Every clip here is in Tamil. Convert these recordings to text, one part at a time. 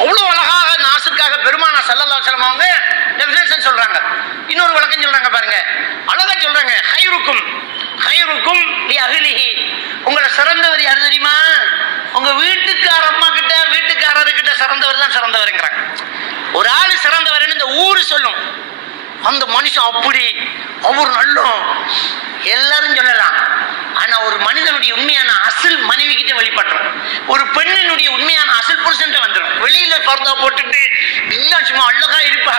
அவ்வளவு அழகாக நாசுக்காக பெருமான சல்லல்லா செல்லம் அவங்க டெபினேஷன் சொல்றாங்க. இன்னொரு விளக்கம் சொல்றாங்க பாருங்க. அழகா சொல்றாங்க ஹைருக்கும் ஹைருக்கும் அகிலிஹி உங்களை சிறந்தவர் யார் தெரியுமா? உங்க வீட்டுக்கார அம்மா கிட்ட வீட்டுக்காரரு கிட்ட சிறந்தவர் தான் சிறந்தவருங்கிறாங்க. ஒரு ஆள் சிறந்தவர்னு இந்த ஊரு சொல்லும். அந்த மனுஷன் அப்படி அவர் நல்லோம். எல்லாரும் சொல்லலாம். ஆனா ஒரு மனிதனுடைய உண்மையான அசல் மனைவி கிட்ட வெளிப்பட்டுரும் ஒரு அசல் புருஷன்ட்ட வந்துடும் வெளியில பர்தா போட்டுட்டு எல்லாம் சும்மா அழகா இருப்பா.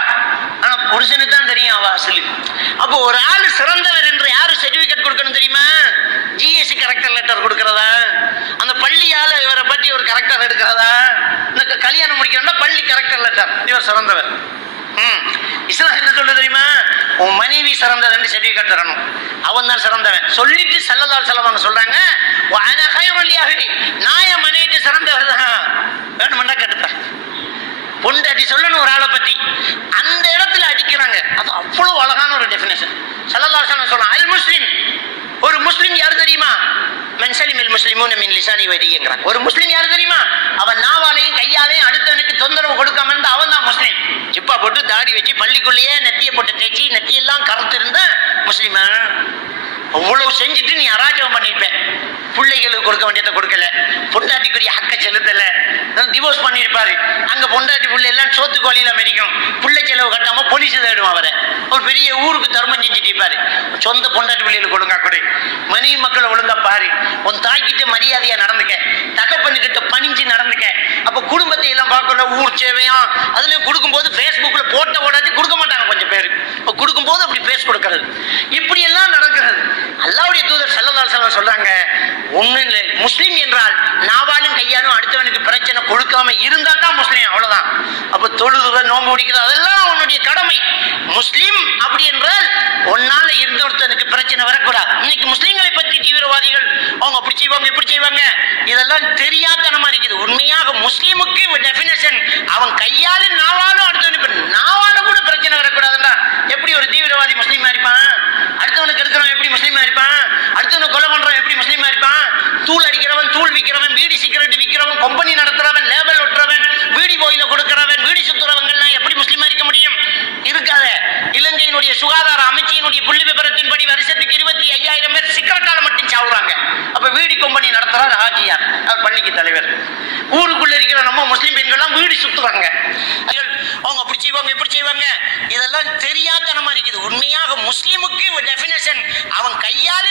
ஆனா புருஷனுக்கு தான் தெரியும் அவ அசலு. அப்போ ஒரு ஆள் சிறந்தவர் என்று யாரு சர்டிபிகேட் கொடுக்கணும் தெரியுமா? ஜிஎஸ்சி கரெக்டர் லெட்டர் கொடுக்கறதா? அந்த பள்ளியால இவரை பற்றி ஒரு கரெக்டர் எடுக்கிறதா? இந்த கல்யாணம் முடிக்கிறோம்னா பள்ளி கரெக்டர் லெட்டர் இவர் சிறந்தவர். ம். இஸ்லாம் உன் மனைவி சிறந்ததுன்னு சர்டிபிகேட் தரணும். அவன் தான் சிறந்தவன். சொல்லிட்டு செல்லதால் செலவாங்க சொல்றாங்க "வ அன நான் என் மனைவிட்டு சிறந்தவர் தான். வேணுமெண்டா கேட்டுப்பேன். பொண்டாட்டி சொல்லணும் ஒரு ஆளை பத்தி. அந்த இடத்துல அடிக்கிறாங்க. அது அவ்வளவு அழகான ஒரு டெபினேஷன் சல்லல்லாஹு அலைஹி வஸல்லம் சொல்றான் அல் முஸ்லிம். ஒரு முஸ்லிம் யார் தெரியுமா? மென்சலிம் இல் முஸ்லிமுன் மின் லிசானி வரிங்கிறாங்க ஒரு முஸ்லிம் யார் தெரியும் அவன் நாவாலையும் கையாலையும் அடுத்தவனுக்கு தொந்தரவு கொடுக்காம இருந்தா அவன் தான் முஸ்லிம் சிப்பா போட்டு தாடி வச்சு பள்ளிக்குள்ளேயே நெத்தியை போட்டு தேய்ச்சி நெத்தியெல்லாம் கருத்து இருந்தா முஸ்லிமா அவ்வளவு செஞ்சுட்டு நீ அராஜகம் பண்ணிருப்ப. பிள்ளைகளுக்கு கொடுக்க வேண்டியதை கொடுக்கல. பொண்டாட்டிக்குரிய ஹக்க செலுத்தல. டிவோர்ஸ் பண்ணியிருப்பாரு அங்க பொண்டாட்டி பிள்ளை எல்லாம் சோத்து கோழியில மெரிக்கும் பிள்ளை செலவு கட்டாம போலீஸ் தேடும் அவரை. ஒரு பெரிய ஊருக்கு தர்மம் செஞ்சுட்டு இருப்பாரு. சொந்த பொண்டாட்டி பிள்ளைகளுக்கு ஒழுங்கா கொடு. மனைவி மக்களை ஒழுங்கா பாரு. உன் தாய்கிட்ட மரியாதையா நடந்துக்க. தகப்பனுக்கிட்ட பணிஞ்சு நடந்துக்க. அப்ப குடும்பத்தை எல்லாம் பார்க்கணும் ஊர் சேவையும் அதுலயும் கொடுக்கும்போது ஃபேஸ்புக்ல போட்ட ஓடாட்டி கொடுக்க மாட்டாங்க கொஞ்சம் பேர். இப்போ கொடுக்கும்போது அப்படி பேஸ் கொடுக்கறது. அவங்க சொல்றாங்க ஒன்றும் இல்லை முஸ்லீம் என்றால் நாவாலும் கையாலும் அடுத்தவனுக்கு பிரச்சனை கொடுக்காம இருந்தா தான் முஸ்லீம் அவ்வளவுதான். அப்ப தொழுதுக நோம்பு பிடிக்கிறது அதெல்லாம் உன்னுடைய கடமை. முஸ்லீம் அப்படி என்றால் ஒன்னால இருந்த ஒருத்தனுக்கு பிரச்சனை வரக்கூடாது. இன்னைக்கு முஸ்லீம்களை பத்தி தீவிரவாதிகள் அவங்க அப்படி செய்வாங்க எப்படி செய்வாங்க இதெல்லாம் தெரியாதனமா இருக்குது. உண்மையாக முஸ்லீமுக்கு டெபினேஷன் அவன் கையாலும் நாவாலும் அடுத்தவனுக்கு நாவாலும் கூட பிரச்சனை வரக்கூடாதுன்னா எப்படி ஒரு தீவிரவாதி முஸ்லீமா இருப்பான்? அடுத்தவனுக்கு இருக்கிறவன் எப்படி முஸ்லீமா தூள் விற்கிறவன் பீடி சிகரெட் விற்கிறவன் கம்பெனி நடத்துறவன் லேபல் ஒட்டுறவன் பீடி கோயில கொடுக்கிறவன் வீடி சுத்துறவங்கள்லாம் எப்படி முஸ்லீமா இருக்க முடியும்? இருக்காத இலங்கையினுடைய சுகாதார அமைச்சியினுடைய புள்ளி விபரத்தின்படி வருஷத்துக்கு இருபத்தி ஐயாயிரம் பேர் சிகரெட்டால மட்டும் சாவுறாங்க. அப்ப வீடி கொம்பனி நடத்துறாரு ஹாஜியார் அவர் பள்ளிக்கு தலைவர். ஊருக்குள்ள இருக்கிற நம்ம முஸ்லீம் பெண்கள்லாம் வீடு சுத்துறாங்க. அவங்க அப்படி செய்வாங்க எப்படி செய்வாங்க. இதெல்லாம் தெரியாதனமா இருக்குது. உண்மையாக முஸ்லீமுக்கு டெபினேஷன் அவன் கையால